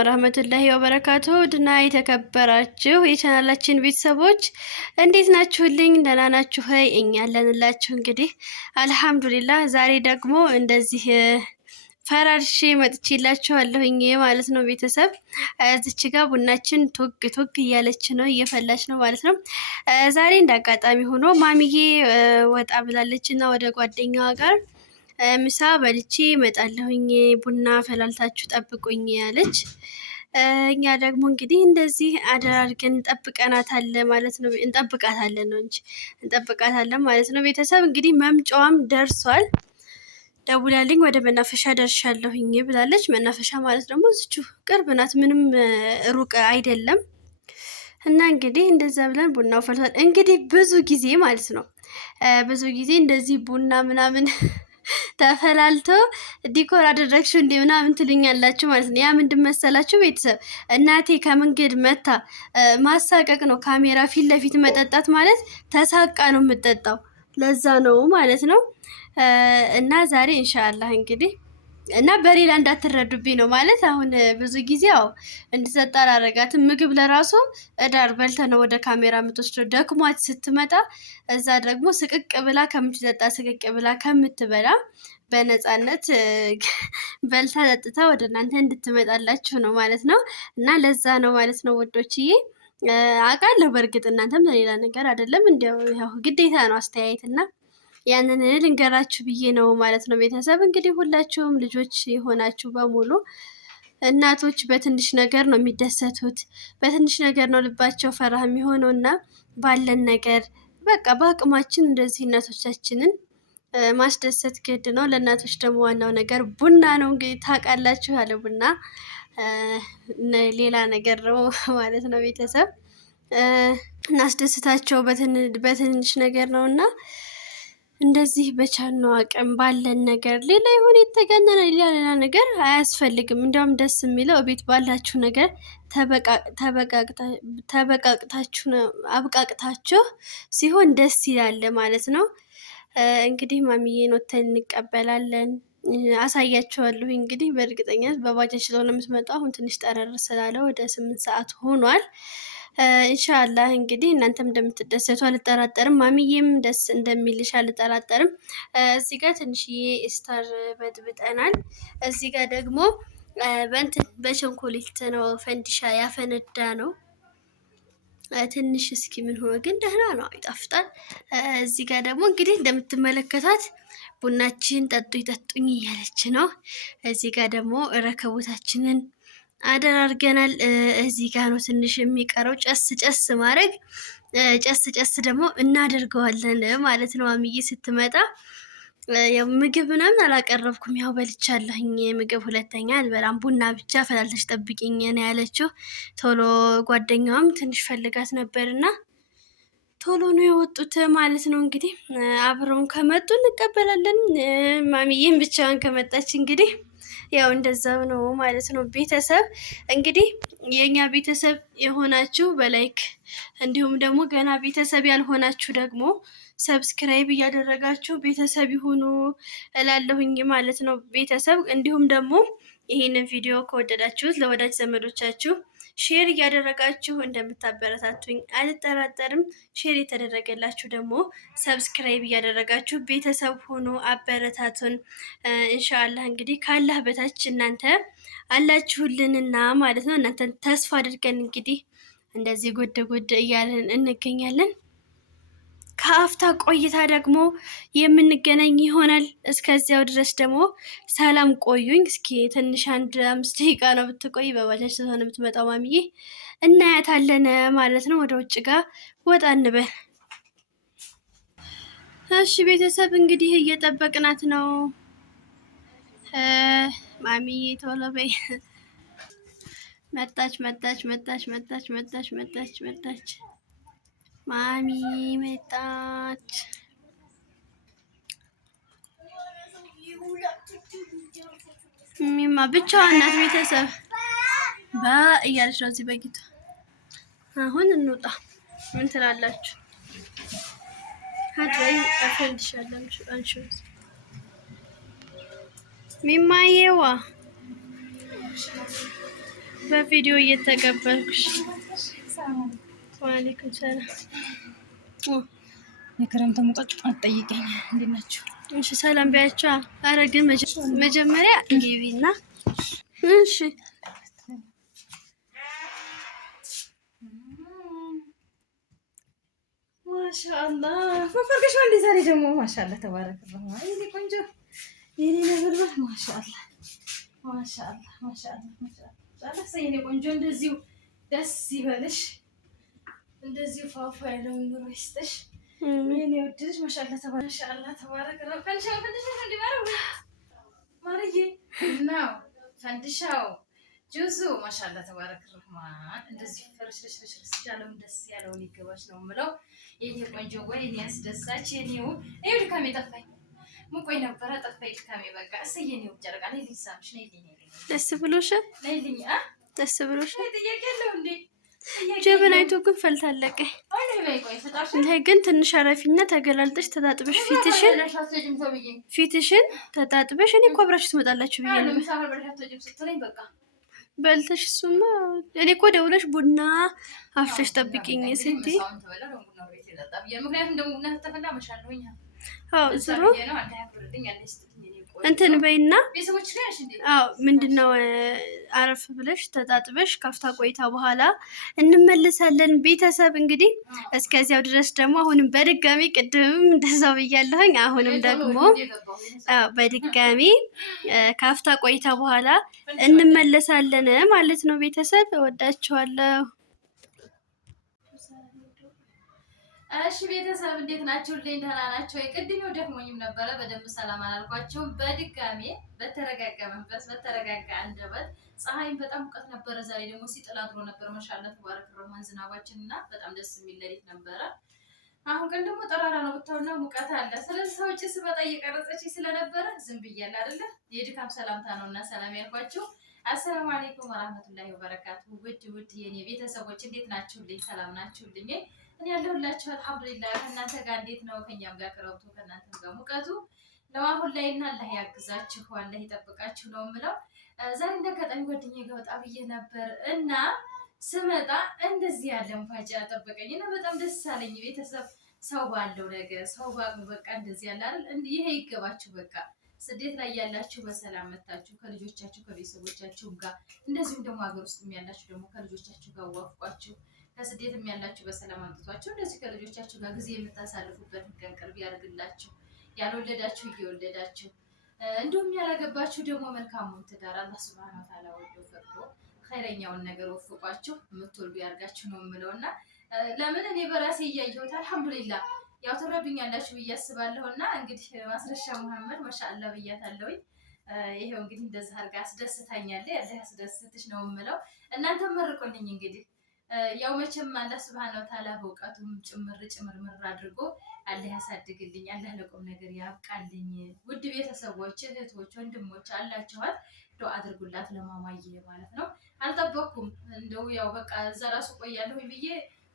ወራህመቱላሂ ወበረካቱሁ ድና የተከበራችሁ የቻናላችን ቤተሰቦች እንዴት ናችሁልኝ? ደህና ናችሁ ሆይ? እኛ አለንላችሁ። እንግዲህ አልሐምዱሊላህ ዛሬ ደግሞ እንደዚህ ፈራርሼ መጥቼላችኋለሁኝ ማለት ነው። ቤተሰብ እዚች ጋር ቡናችን ቶግ ቶግ እያለች ነው፣ እየፈላች ነው ማለት ነው። ዛሬ እንዳጋጣሚ ሆኖ ማሚዬ ወጣ ብላለች እና ወደ ጓደኛዋ ጋር ምሳ በልቼ እመጣለሁኝ ቡና ፈላልታችሁ ጠብቁኝ ያለች። እኛ ደግሞ እንግዲህ እንደዚህ አደራርገን እንጠብቀናታለን ማለት ነው። እንጠብቃታለን ነው እንጂ እንጠብቃታለን ማለት ነው። ቤተሰብ እንግዲህ መምጫዋም ደርሷል። ደውላልኝ ወደ መናፈሻ ደርሻለሁኝ ብላለች። መናፈሻ ማለት ደግሞ እዚቹ ቅርብ ናት፣ ምንም ሩቅ አይደለም። እና እንግዲህ እንደዛ ብለን ቡናው ፈልቷል። እንግዲህ ብዙ ጊዜ ማለት ነው ብዙ ጊዜ እንደዚህ ቡና ምናምን ተፈላልቶ ዲኮር አደረግሽው እንዴ ምናምን ትሉኛላችሁ ማለት ነው። ያ ምንድን መሰላችሁ ቤተሰብ፣ እናቴ ከመንገድ መታ ማሳቀቅ ነው። ካሜራ ፊት ለፊት መጠጣት ማለት ተሳቃ ነው የምጠጣው፣ ለዛ ነው ማለት ነው። እና ዛሬ ኢንሻአላህ እንግዲህ እና በሌላ እንዳትረዱብኝ ነው ማለት። አሁን ብዙ ጊዜ ያው እንድሰጣ አላረጋትም። ምግብ ለራሱ እዳር በልተ ነው ወደ ካሜራ የምትወስደው። ደክሟት ስትመጣ እዛ ደግሞ ስቅቅ ብላ ከምትጠጣ ስቅቅ ብላ ከምትበላ በነፃነት በልታ ጠጥታ ወደ እናንተ እንድትመጣላችሁ ነው ማለት ነው። እና ለዛ ነው ማለት ነው ወዶችዬ። አውቃለሁ በእርግጥ እናንተም ለሌላ ነገር አይደለም፣ እንዲያው ያው ግዴታ ነው አስተያየትና ያንን ልንገራችሁ ብዬ ነው ማለት ነው። ቤተሰብ እንግዲህ ሁላችሁም ልጆች የሆናችሁ በሙሉ እናቶች በትንሽ ነገር ነው የሚደሰቱት፣ በትንሽ ነገር ነው ልባቸው ፈራህ የሚሆነው እና ባለን ነገር በቃ በአቅማችን እንደዚህ እናቶቻችንን ማስደሰት ግድ ነው። ለእናቶች ደግሞ ዋናው ነገር ቡና ነው። እንግዲህ ታውቃላችሁ ያለ ቡና ሌላ ነገር ነው ማለት ነው። ቤተሰብ እናስደስታቸው በትንሽ ነገር ነው እና እንደዚህ በቻልነው አቅም ባለን ነገር ሌላ ይሁን የተገነነ ሌላ ነገር አያስፈልግም። እንዲያውም ደስ የሚለው ቤት ባላችሁ ነገር ተበቃቅታችሁ አብቃቅታችሁ ሲሆን ደስ ይላል ማለት ነው። እንግዲህ ማሚዬን ወተን እንቀበላለን፣ አሳያችኋለሁ። እንግዲህ በእርግጠኛት በባጃጅ ስለሆነ የምትመጣው አሁን ትንሽ ጠረር ስላለ ወደ 8 ሰዓት ሆኗል። ኢንሻአላህ እንግዲህ እናንተም እንደምትደሰቱ አልጠራጠርም፣ ማሚዬም ደስ እንደሚልሽ አልጠራጠርም። እዚህ ጋር ትንሽዬ ስታር በጥብጠናል። እዚህ ጋር ደግሞ በቸኮሌት ነው ፈንዲሻ ያፈነዳ ነው ትንሽ። እስኪ ምን ሆኖ ግን ደህና ነው፣ ይጣፍጣል። እዚህ ጋር ደግሞ እንግዲህ እንደምትመለከቷት ቡናችን ጠጡኝ እያለች ነው። እዚህ ጋር ደግሞ ረከቦታችንን አደራርገናል። እዚህ ጋር ነው ትንሽ የሚቀረው ጨስ ማድረግ። ጨስ ደግሞ እናደርገዋለን ማለት ነው። ማሚዬ ስትመጣ ያው ምግብ ምናምን አላቀረብኩም፣ ያው በልቻለሁኝ ምግብ። ሁለተኛ አልበላም፣ ቡና ብቻ ፈላልተሽ ጠብቂኝ ነው ያለችው። ቶሎ ጓደኛዋም ትንሽ ፈልጋት ነበርና ቶሎ ነው የወጡት ማለት ነው። እንግዲህ አብረውን ከመጡ እንቀበላለን። ማሚዬም ብቻዋን ከመጣች እንግዲህ ያው እንደዛው ነው ማለት ነው። ቤተሰብ እንግዲህ የኛ ቤተሰብ የሆናችሁ በላይክ እንዲሁም ደግሞ ገና ቤተሰብ ያልሆናችሁ ደግሞ ሰብስክራይብ እያደረጋችሁ ቤተሰብ ይሁኑ እላለሁኝ ማለት ነው። ቤተሰብ እንዲሁም ደግሞ ይህንን ቪዲዮ ከወደዳችሁት ለወዳጅ ዘመዶቻችሁ ሼር እያደረጋችሁ እንደምታበረታቱኝ አልጠራጠርም። ሼር የተደረገላችሁ ደግሞ ሰብስክራይብ እያደረጋችሁ ቤተሰብ ሆኖ አበረታቱን። ኢንሻአላህ እንግዲህ ካላህ በታች እናንተ አላችሁልንና ማለት ነው። እናንተን ተስፋ አድርገን እንግዲህ እንደዚህ ጉድ እያለን እንገኛለን። ከአፍታ ቆይታ ደግሞ የምንገናኝ ይሆናል። እስከዚያው ድረስ ደግሞ ሰላም ቆዩኝ። እስኪ ትንሽ 5 ደቂቃ ነው ብትቆይ፣ በባጃጅ ስለሆነ ብትመጣው ማሚዬ እናያታለን ማለት ነው። ወደ ውጭ ጋር ወጣ እንበል። እሺ ቤተሰብ እንግዲህ እየጠበቅናት ነው። ማሚዬ ቶሎ በይ። መጣች ማሚ መጣች። ሚማ ብቻዋን ናት። ቤተሰብ እያለች ነው እዚህ በጊቷ። አሁን እንውጣ፣ ምን ትላላችሁ? ሀድራይ አፈንድሻለሁ። አንቺ ሚማዬዋ በቪዲዮ እየተቀበልኩሽ። ወአለይኩም ሰላም። የክረምት ሙቀት አትጠይቀኝ። እንዴት ናችሁ? እሺ ሰላም ቢያቸው። ኧረ ግን መጀመሪያ ግቢና እሺ ማሻአላህ ፈርገሽ ወንድ ዛሬ ደግሞ ማሻአላህ ተባረከላህ። የኔ ቆንጆ የኔ ነበልባል ማሻአላህ ማሻአላህ ማሻአላህ ማሻአላህ። የኔ ቆንጆ እንደዚሁ ደስ ይበልሽ፣ እንደዚሁ ፏፏ ያለውን ኑሮ ይስጥሽ የኔ ውድ ልጅ። ማሻአላህ ተባረከላህ። ማርዬ ነው ፈንድሻው ጁዙ ማሻአላህ ተባረክ ረህማን። እንደዚህ ፍርሽርሽርሽ ያለውን ደስ ያለውን ይገባሽ ነው የምለው የኔ ቆንጆ። ወይ እኔ አስደሳች የኔው ይሄ ድካሜ ጠፋኝ። ሙቆይ ነበረ ጠፋኝ ድካሜ። በቃ እሰይ የኔው ጨረቃ ነይ ልሳምሽ ነይ ልኝ ደስ ብሎሽ ነይ ልኝ ደስ ብሎሽ ጥያቄ ያለው እንዴ? ጀበናይቱ ግን ፈልታለቀ። ይሄ ግን ትንሽ አረፊና ተገላልጠሽ ተጣጥበሽ ፊትሽን ተጣጥበሽ እኔ እኮ አብራችሁ ትመጣላችሁ ብዬ ነበር። በልተሽ እሱማ እኔ እኮ ደውለሽ ቡና አፍተሽ ጠብቂኝ ስትይ አዎ ዝሮ እንትን በይና አዎ ምንድነው አረፍ ብለሽ ተጣጥበሽ ካፍታ ቆይታ በኋላ እንመለሳለን። ቤተሰብ እንግዲህ እስከዚያው ድረስ ደግሞ አሁንም በድጋሚ ቅድምም እንደዛው ብያለሁኝ። አሁንም ደግሞ በድጋሚ ካፍታ ቆይታ በኋላ እንመለሳለን ማለት ነው። ቤተሰብ እወዳችኋለሁ። እሺ ቤተሰብ እንዴት ናችሁልኝ? ደህና ናችሁ? የቅድሜው ደክሞኝም ነበረ በደንብ ሰላም አላልኳቸውም። በድጋሜ በተረጋጋ መንፈስ በተረጋጋ አንደበት ፀሐይም በጣም ሙቀት ነበረ። ዛሬ ደግሞ ሲጥል አድሮ ነበር። ማሻአላህ ተባረክ ረህማን ዝናባችን እና በጣም ደስ የሚል ሌሊት ነበረ። አሁን ቀን ደግሞ ጠራራ ነው ብታውና ሙቀት አለ። ስለዚህ ሰዎች ስበጣ እየቀረጸች ስለነበረ ዝም ብያለሁ አይደለ? የድካም ሰላምታ ነውና ሰላም ያልኳችሁ። አሰላሙ አለይኩም ወራህመቱላሂ ወበረካቱ። ውድ የኔ ቤተሰቦች እንዴት ናችሁልኝ? ሰላም ናችሁልኝ? እኔ ያለሁላችሁ አልሐምዱሊላህ። ከእናንተ ጋር እንዴት ነው? ከኛም ጋር ክረምቱ ከእናንተም ጋር ሙቀቱ ለማሁን ላይ እና አላህ ያግዛችሁ አላህ ይጠብቃችሁ ነው የምለው። ዛሬ እንደአጋጣሚ ጓደኛዬ ጋር ወጣ ብዬ ነበር እና ስመጣ እንደዚህ ያለ ሙፋጃ ጠበቀኝ እና በጣም ደስ አለኝ። ቤተሰብ ሰው ባለው ነገር ሰው ባቅሙ በቃ እንደዚህ ያለ አይደል? ይሄ ይገባችሁ። በቃ ስደት ላይ ያላችሁ በሰላም መታችሁ ከልጆቻችሁ ከቤተሰቦቻችሁ ጋር እንደዚሁም ደግሞ ሀገር ውስጥ ያላችሁ ደግሞ ከልጆቻችሁ ጋር ወፍቋችሁ ከስደትም ያላችሁ በሰላም አምጥቷችሁ እንደዚህ ከልጆቻችሁ ጋር ጊዜ የምታሳልፉበትን ቀን ቅርብ ያድርግላችሁ። ያልወለዳችሁ እየወለዳችሁ እንዲሁም ያላገባችሁ ደግሞ መልካሙን ትዳር አላህ ሱብሃነሁ ወተዓላ ወዶ ፈቅዶ ኸይረኛውን ነገር ወፍቋችሁ የምትወልዱ ያርጋችሁ ነው የምለውና ለምን እኔ በራሴ እያየሁት አልሐምዱሊላህ ያው ትረዱኛላችሁ ብዬ አስባለሁና እንግዲህ ማስረሻ መሐመድ ማሻአላህ ብያታለሁኝ። ይሄው እንግዲህ እንደዛ አርጋ አስደስታኛለች። ያለ ያስደስትሽ ነው የምለው። እናንተ መርቁልኝ እንግዲህ ያው መቼም አላህ ሱብሃነሁ ወተዓላ በእውቀቱም ጭምርምር አድርጎ አላህ ያሳድግልኝ፣ አላህ ለቁም ነገር ያብቃልኝ። ውድ ቤተሰቦች እህቶች፣ ወንድሞች አላችኋት ዱአ አድርጉላት ለማማዬ ማለት ነው። አልጠበኩም እንደው ያው በቃ እዛ ራሱ ቆያለሁ ብዬ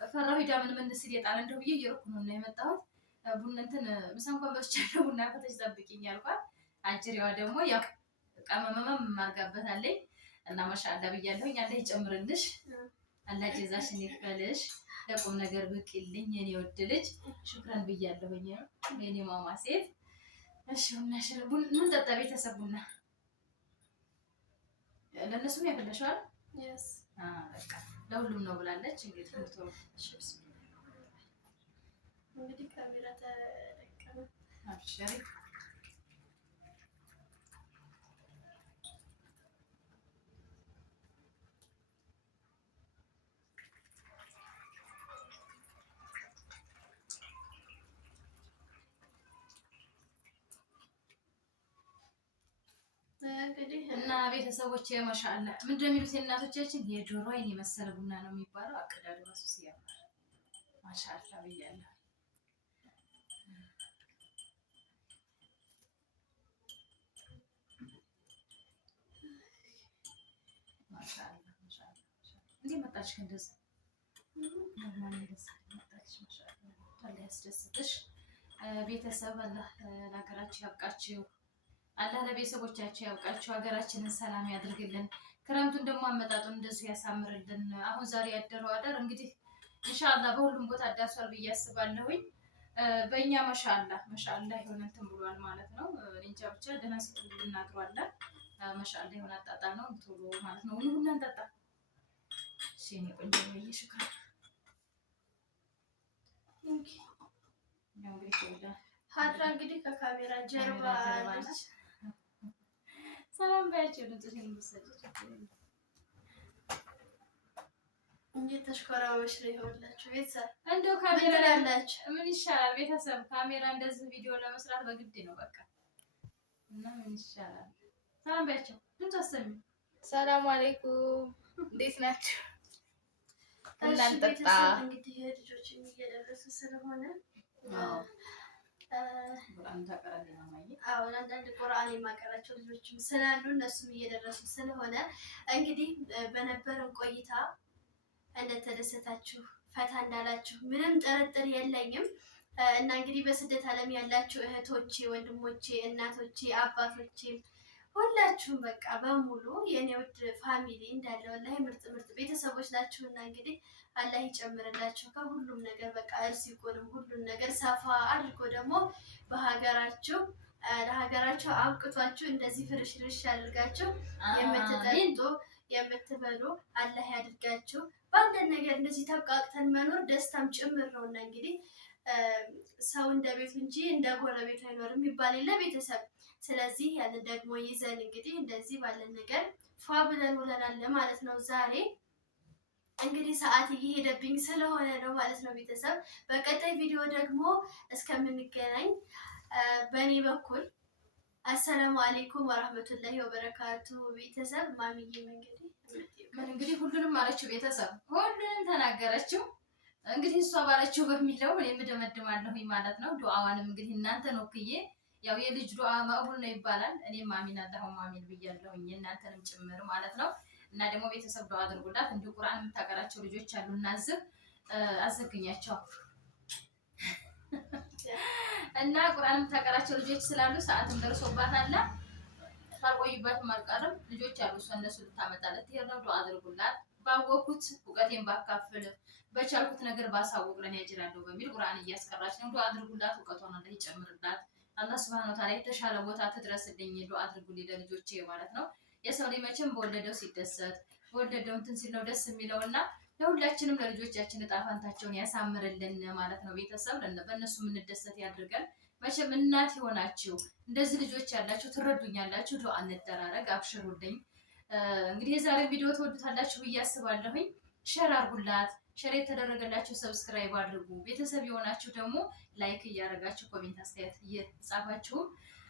ፈራሁ። ሂዳ ምን ስል የጣለ እንደው ብዬ እየሮኩ ነው የመጣሁት። ቡና እንትን ምሳ እንኳን በስቻለሁ ቡና ከተች ጠብቂኝ አልኳት። አጅሪዋ ደግሞ ያው ቀመመመም ማርጋበታለኝ እና ማሻአላህ ብያለሁኝ። አላህ ይጨምርልሽ አላህ ጀዛሽን ይክፈልሽ። ለቁም ነገር ብቅልኝ የኔ ወድ ልጅ ሽክራን ብያለሁኝ የኔ ማማ ሴት። እሺ ምን ጠጣ ቤተሰብ ቡና ለነሱም ያፈለሻል። በቃ ለሁሉም ነው ብላለች። እንግዲህ ካሜራ ተጠቀመ። አብሽሪ እና ቤተሰቦች ማሻአላህ ምንድን ነው የሚሉት እናቶቻችን የዶሮ አይን የመሰለ ቡና ነው የሚባለው። አቀዳዱ ራሱ ሲያምር ማሻአላህ ብያለሁ። ማሻአላህ ማሻአላህ እንዴ መጣች እንደዚህ ኖርማል እንደዚህ መጣች። ማሻአላህ አላህ ያስደስትሽ ቤተሰብ። አላህ ለሀገራችሁ ያብቃችሁ። አላህ ለቤተሰቦቻቸው ያውቃቸው። ሀገራችንን ሰላም ያድርግልን። ክረምቱን ደግሞ አመጣጡን እንደዚህ ያሳምርልን። አሁን ዛሬ ያደረው አዳር እንግዲህ ኢንሻአላህ በሁሉም ቦታ አዳርሷል ብዬ አስባለሁኝ። በእኛ መሻአላ የሆነ እንትን ብሏል ማለት ነው። እንጃ ብቻ ደህና ሲጥል እናድሯለን። መሻአላ የሆነ አጣጣ ነው ቶሎ ማለት ነው። ሁሉ እንጠጣ ሲኔ ቆንጆ ነው። ሽክራ ሀድራ እንግዲህ ከካሜራ ጀርባ አለች። ሰላም ባያቸው ድምፅሽን የምትሰጪው እንዴት ተሽኮራመሽ ነው ይሆንላችሁ። ቤተሰብ እንደው ካሜራ ያላችሁ ምን ይሻላል? ቤተሰብ ካሜራ እንደዚህ ቪዲዮ ለመስራት በግድ ነው በቃ። እና ምን ይሻላል? ሰላም ባያቸው ድምፅ አሰሚ። ሰላም አለይኩም እንዴት ናችሁ? እናንተጣ እንግዲህ ልጆች እየደረሱ ስለሆነ ቁርአን ተቀራለና ማየ አንዳንድ ቁርአን የማቀራቸው ልጆችም ስላሉ እነሱም እየደረሱ ስለሆነ እንግዲህ በነበረን ቆይታ እንደተደሰታችሁ ፈታ እንዳላችሁ ምንም ጥርጥር የለኝም። እና እንግዲህ በስደት ዓለም ያላችሁ እህቶቼ፣ ወንድሞቼ፣ እናቶቼ፣ አባቶቼ ሁላችሁም በቃ በሙሉ የኔ ውድ ፋሚሊ እንዳለ ወላሂ ምርጥ ቤተሰቦች ናችሁና እንግዲህ አላህ ይጨምርላችሁ ከሁሉም ነገር በቃ እርዚቁንም ሁሉን ነገር ሰፋ አድርጎ ደግሞ በሀገራችሁ ለሀገራችሁ አብቅቷችሁ እንደዚህ ፍርሽርሽ አድርጋችሁ የምትጠጡ የምትበሉ አላህ ያድርጋችሁ። ባለን ነገር እንደዚህ ተብቃቅተን መኖር ደስታም ጭምር ነውና እንግዲህ ሰው እንደ ቤቱ እንጂ እንደ ጎረቤቱ አይኖርም ይባል የለ ቤተሰብ። ስለዚህ ያንን ደግሞ ይዘን እንግዲህ እንደዚህ ባለን ነገር ፏ ብለን ውለናል ማለት ነው። ዛሬ እንግዲህ ሰዓት እየሄደብኝ ስለሆነ ነው ማለት ነው ቤተሰብ። በቀጣይ ቪዲዮ ደግሞ እስከምንገናኝ በእኔ በኩል አሰላሙ አለይኩም ወራህመቱላሂ ወበረካቱ። ቤተሰብ ማሚዬ እንግዲህ ሁሉንም አለችው ቤተሰብ ሁሉንም ተናገረችው። እንግዲህ እሷ ባለችው በሚለው እኔም እደመድማለሁኝ ማለት ነው። ዱዓዋንም እንግዲህ እናንተን ወክዬ ያው የልጅ ዱዓ መቅቡል ነው ይባላል። እኔም አሚን አላሁም አሚን ብያለሁኝ እናንተንም ጭምር ማለት ነው። እና ደግሞ ቤተሰብ ዱዓ አድርጉላት። እንዲሁ ቁርአን የምታቀራቸው ልጆች አሉ እና አዘግኛቸው እና ቁርአን የምታቀራቸው ልጆች ስላሉ ሰዓትም ደርሶባታል። ሳልቆይባትም አልቀርም። ልጆች አሉ እሷ እነሱ ልታመጣለት ትሄድ ነው። ዱዓ አድርጉላት። ባወኩት እውቀቴን ባካፍል በቻልኩት ነገር ባሳውቅ ለኔ ያጅራለሁ በሚል ቁርአን እያስቀራች ነው። ዱዓ አድርጉላት። እውቀቷን አላህ ይጨምርላት። አላህ ሱብሃነሁ ወተዓላ የተሻለ ቦታ ትድረስልኝ። ዱዓ አድርጉልኝ ለልጆቼ ማለት ነው። የሰው ልጅ መቼም በወለደው ሲደሰት በወለደው እንትን ሲል ነው ደስ የሚለውና ለሁላችንም ለልጆቻችን እጣ ፈንታቸውን ያሳምርልን ማለት ነው። ቤተሰብ በእነሱ የምንደሰት ያድርገን። መቼም እናት የሆናችሁ እንደዚህ ልጆች ያላችሁ ትረዱኛላችሁ። ዱዓ እንደራረግ። አብሽሩልኝ። እንግዲህ የዛሬ ቪዲዮ ትወዱታላችሁ ብዬ አስባለሁኝ። ሼር አድርጉላት። ሼር የተደረገላችሁ ሰብስክራይብ አድርጉ። ቤተሰብ የሆናችሁ ደግሞ ላይክ እያደረጋችሁ ኮሜንት አስተያየት እየጻፋችሁ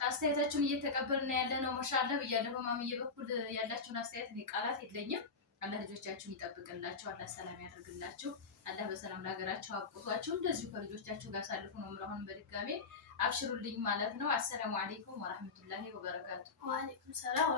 አስተያየታችሁን እየተቀበልን ያለ ነው። ማሻአላህ ብያለሁ። በማምዬ በኩል ያላችሁን አስተያየት እኔ ቃላት የለኝም። አላህ ልጆቻችሁን ይጠብቅላችሁ። አላህ ሰላም ያደርግላችሁ። አላህ በሰላም ለሀገራችሁ አብቅቷችሁ እንደዚሁ ከልጆቻችሁ ጋር ሳልፉ ነው ምራሁን በድጋሜ አብሽሩልኝ ማለት ነው። አሰላሙ አለይኩም ወራህመቱላሂ ወበረካቱ። ወአለይኩም ሰላም